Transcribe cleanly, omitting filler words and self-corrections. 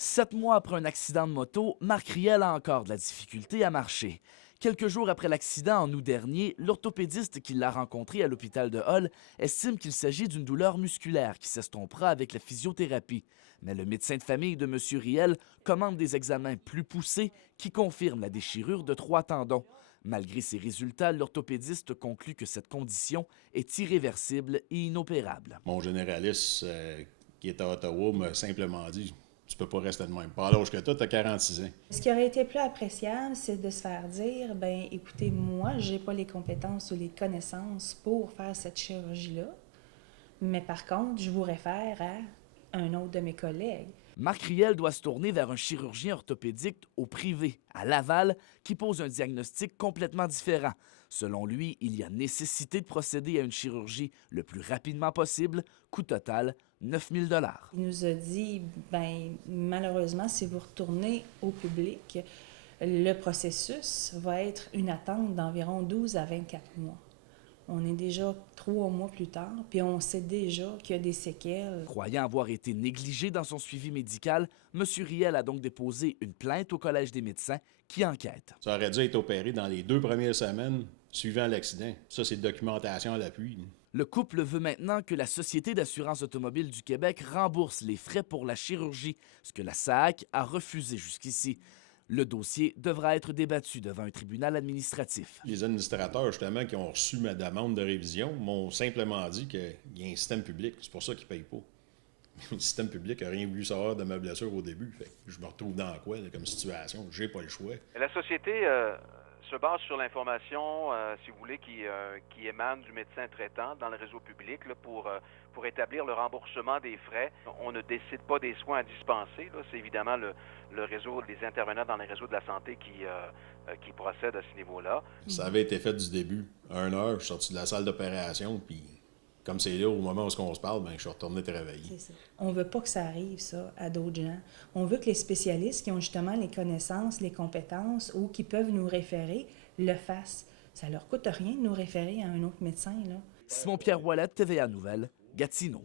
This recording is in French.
7 mois après un accident de moto, Marc Riel a encore de la difficulté à marcher. Quelques jours après l'accident en août dernier, l'orthopédiste qui l'a rencontré à l'hôpital de Hull estime qu'il s'agit d'une douleur musculaire qui s'estompera avec la physiothérapie. Mais le médecin de famille de M. Riel commande des examens plus poussés qui confirment la déchirure de 3 tendons. Malgré ces résultats, l'orthopédiste conclut que cette condition est irréversible et inopérable. Mon généraliste qui est à Ottawa m'a simplement dit « Tu peux pas rester de même. Pas à l'âge que toi, tu as 46 ans. » Ce qui aurait été plus appréciable, c'est de se faire dire, ben écoutez, moi, j'ai pas les compétences ou les connaissances pour faire cette chirurgie-là, mais par contre, je vous réfère à un autre de mes collègues. Marc Riel doit se tourner vers un chirurgien orthopédique au privé, à Laval, qui pose un diagnostic complètement différent. Selon lui, il y a nécessité de procéder à une chirurgie le plus rapidement possible, coût total 9 000 $. Il nous a dit, ben malheureusement, si vous retournez au public, le processus va être une attente d'environ 12 à 24 mois. On est déjà 3 mois plus tard, puis on sait déjà qu'il y a des séquelles. Croyant avoir été négligé dans son suivi médical, M. Riel a donc déposé une plainte au Collège des médecins qui enquête. Ça aurait dû être opéré dans les 2 premières semaines suivant l'accident. Ça, c'est de documentation à l'appui. Le couple veut maintenant que la Société d'assurance automobile du Québec rembourse les frais pour la chirurgie, ce que la SAAQ a refusé jusqu'ici. Le dossier devra être débattu devant un tribunal administratif. Les administrateurs, justement, qui ont reçu ma demande de révision, m'ont simplement dit qu'il y a un système public. C'est pour ça qu'ils ne payent pas. Le système public n'a rien voulu savoir de ma blessure au début. Fait que je me retrouve dans quoi là, comme situation? J'ai pas le choix. La société se base sur l'information, si vous voulez, qui émane du médecin traitant dans le réseau public là, pour établir le remboursement des frais. On ne décide pas des soins à dispenser. C'est évidemment le réseau, les intervenants dans le réseau de la santé qui procèdent à ce niveau-là. Ça avait été fait du début. À 1 heure, je suis sorti de la salle d'opération, puis comme c'est là, au moment où on se parle, ben, je suis retourné travailler. C'est ça. On ne veut pas que ça arrive, ça, à d'autres gens. On veut que les spécialistes qui ont justement les connaissances, les compétences ou qui peuvent nous référer, le fassent. Ça ne leur coûte rien de nous référer à un autre médecin, là. Simon-Pierre Ouellet, TVA Nouvelles, Gatineau.